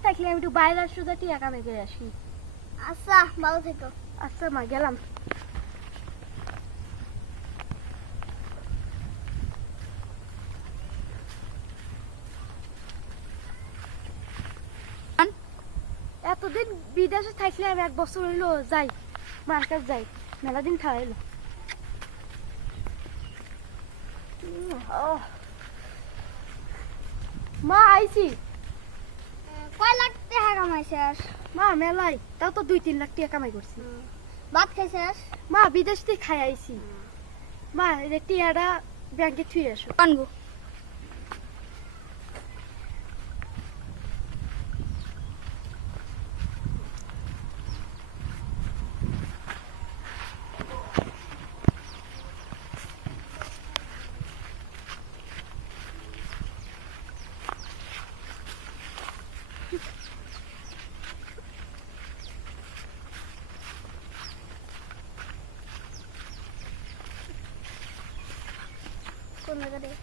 বিদেশে থাকলে আমি একটু বাইরে আসতে টিয়া কামে করে আসি। আচ্ছা ভালো থেকো। আচ্ছা মা, গেলাম। এতদিন বিদেশে থাকলে আমি 1 বছর হইলো যাই, মার কাছে যাই, মেলা দিন খাওয়াইলো। মা আইছি। কয় লাখ টাকা কামাইছিস? মা মেলাই, তাও তো 2-3 লাখ টাকা কামাই করছি। ভাত খাইছিস? মা বিদেশ থেকে খাই আইছি। মা এই টিয়াটা ব্যাংকে থুই আসো। আনবো। কোন জায়গায়?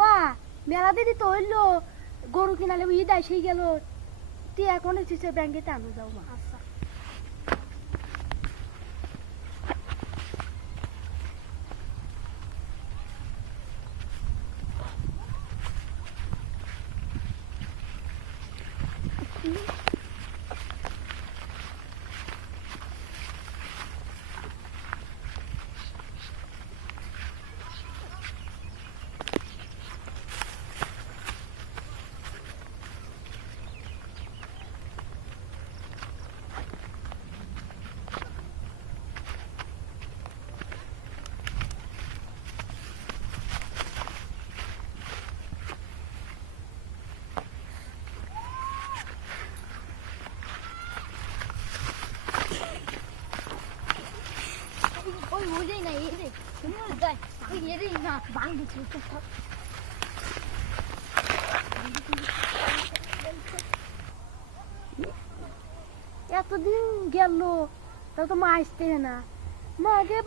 মা মেলা দিদি তো হইলো, গরু কিনালে ঈদ আসেই গেল, টিয়া এখন এসেছে ব্যাংকে আনো যাও মা। আচ্ছা। ওই বুঝেই না এই রে, তুমি যাই ওই এরে না ভাঙি দিচ্ছি। এতদিন গেল, তাও তো মা আসতে না। মা আগে